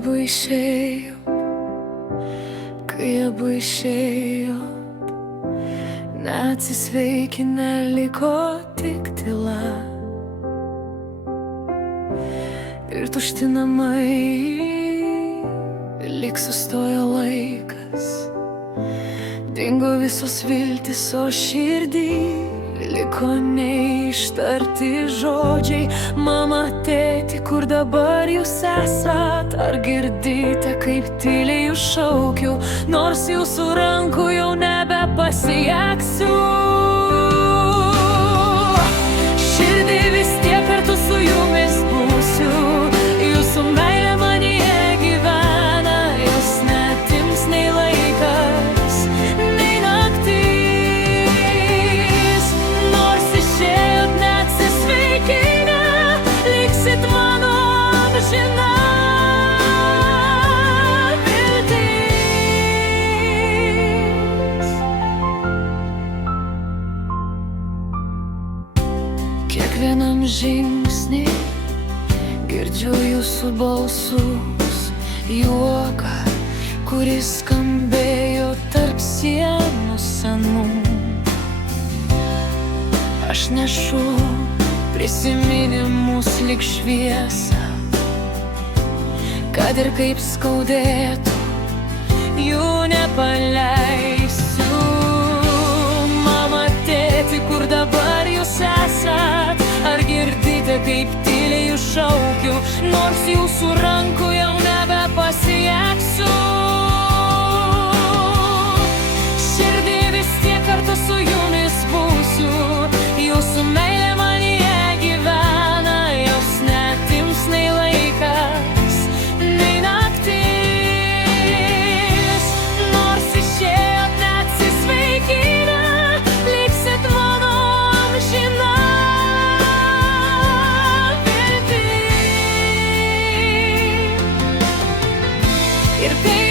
abu išėjo, neatsisveikinę liko tik tyla ir tušti namai, lyg sustojo laikas, dingo visos viltis, o širdį liko neištarti žodžiai. Mama, tėti, kur dabar jūs esat? Ar girdite, kaip tyliai jūs šaukiu, nors jūsų rankų jau nebepasieksiu? Širdį vis tiek kartu su jumis būsiu, jūsų meilė manyje gyvena, jos neatims nei laikas, nei naktis. Nors išėjot neatsisveikinę, liksit mano amžina viltis. Kiekvienam žingsnį girdžiu jūsų balsus, juoką, kuris skambėjo tarp sienų senų. Aš nešu prisiminimus lyg šviesą, kad ir kaip skaudėtų, jų nepaleisiu. Mama, tėti, kur dabar jūs esat? Ar girdite, kaip tyliai jūs šaukiu, nors jūsų rankų jau nebepasieksiu? Širdį vis tiek kartu su jumis būsiu, jūsų meilė manyje gyvena, jos neatims nei laikas, nei naktis. Nors išėjot neatsisveikinę, liksit mano amžina viltis. Ir kai